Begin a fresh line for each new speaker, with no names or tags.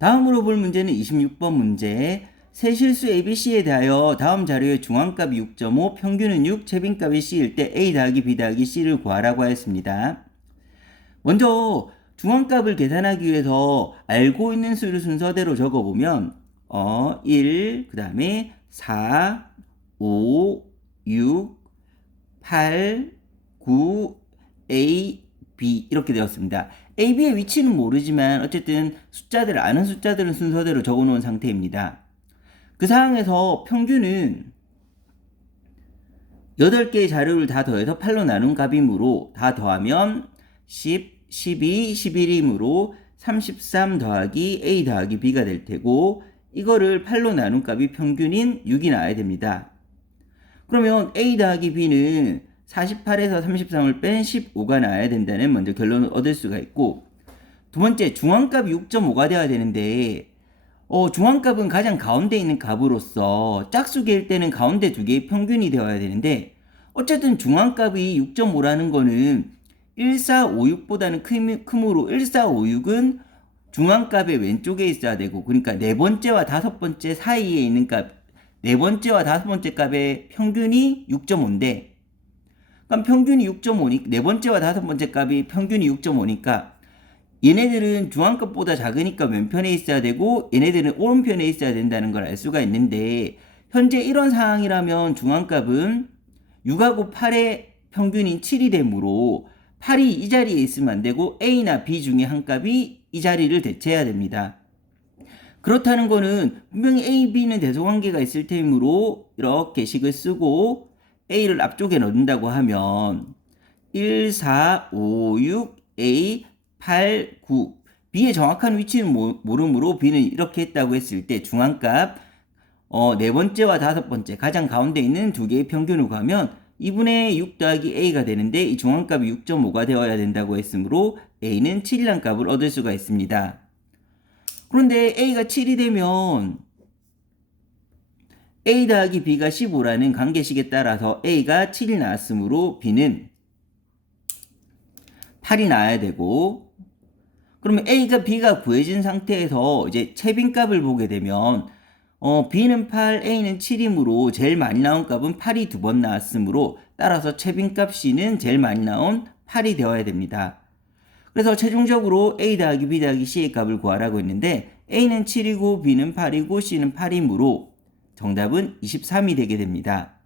다음으로 볼 문제는 26번 문제. 세 실수 ABC에 대하여 다음 자료의 중앙값이 6.5, 평균은 6, 최빈값이 C일 때 A 더하기 B 더하기 C를 구하라고 하였습니다. 먼저 중앙값을 계산하기 위해서 알고 있는 수를 순서대로 적어보면 어, 1, 그 다음에 4, 5, 6, 8, 9, A, B 이렇게 되었습니다. A, B의 위치는 모르지만 어쨌든 숫자들 아는 숫자들은 순서대로 적어 놓은 상태입니다. 그 상황에서 평균은 8개의 자료를 다 더해서 8로 나눈 값이므로 다 더하면 10, 12, 11이므로 33 더하기 A 더하기 B가 될 테고 이거를 8로 나눈 값이 평균인 6이 나와야 됩니다. 그러면 A 더하기 B는 48에서 33을 뺀 15가 나와야 된다는 먼저 결론을 얻을 수가 있고 두 번째 중앙값이 6.5가 되어야 되는데 어, 중앙값은 가장 가운데 있는 값으로서 짝수개일 때는 가운데 두 개의 평균이 되어야 되는데 어쨌든 중앙값이 6.5라는 거는 1456보다는 크므로 1456은 중앙값의 왼쪽에 있어야 되고 그러니까 네 번째와 다섯 번째 사이에 있는 값, 네 번째와 다섯 번째 값의 평균이 6.5인데 그럼 평균이 6.5니까 네 번째와 다섯 번째 값이 평균이 6.5니까 얘네들은 중앙값보다 작으니까 왼편에 있어야 되고 얘네들은 오른편에 있어야 된다는 걸 알 수가 있는데 현재 이런 상황이라면 중앙값은 6하고 8의 평균인 7이 되므로 8이 이 자리에 있으면 안 되고 A나 B 중에 한 값이 이 자리를 대체해야 됩니다. 그렇다는 거는 분명히 A, B는 대소관계가 있을 테므로 이렇게 식을 쓰고 A를 앞쪽에 넣는다고 하면 1, 4, 5, 6, A, 8, 9 B의 정확한 위치는 모르므로 B는 이렇게 했다고 했을 때 중앙값 어, 네 번째와 다섯 번째 가장 가운데 있는 두 개의 평균을 구하면 2분의 6 더하기 A가 되는데 이 중앙값이 6.5가 되어야 된다고 했으므로 A는 7이란 값을 얻을 수가 있습니다. 그런데 A가 7이 되면 A 더하기 B가 15라는 관계식에 따라서 A가 7이 나왔으므로 B는 8이 나와야 되고 그러면 A가 B가 구해진 상태에서 이제 채빈값을 보게 되면 어, B는 8, A는 7이므로 제일 많이 나온 값은 8이 두 번 나왔으므로 따라서 채빈값 C는 제일 많이 나온 8이 되어야 됩니다. 그래서 최종적으로 A 더하기 B 더하기 C의 값을 구하라고 했는데 A는 7이고 B는 8이고 C는 8이므로 정답은 23이 되게 됩니다.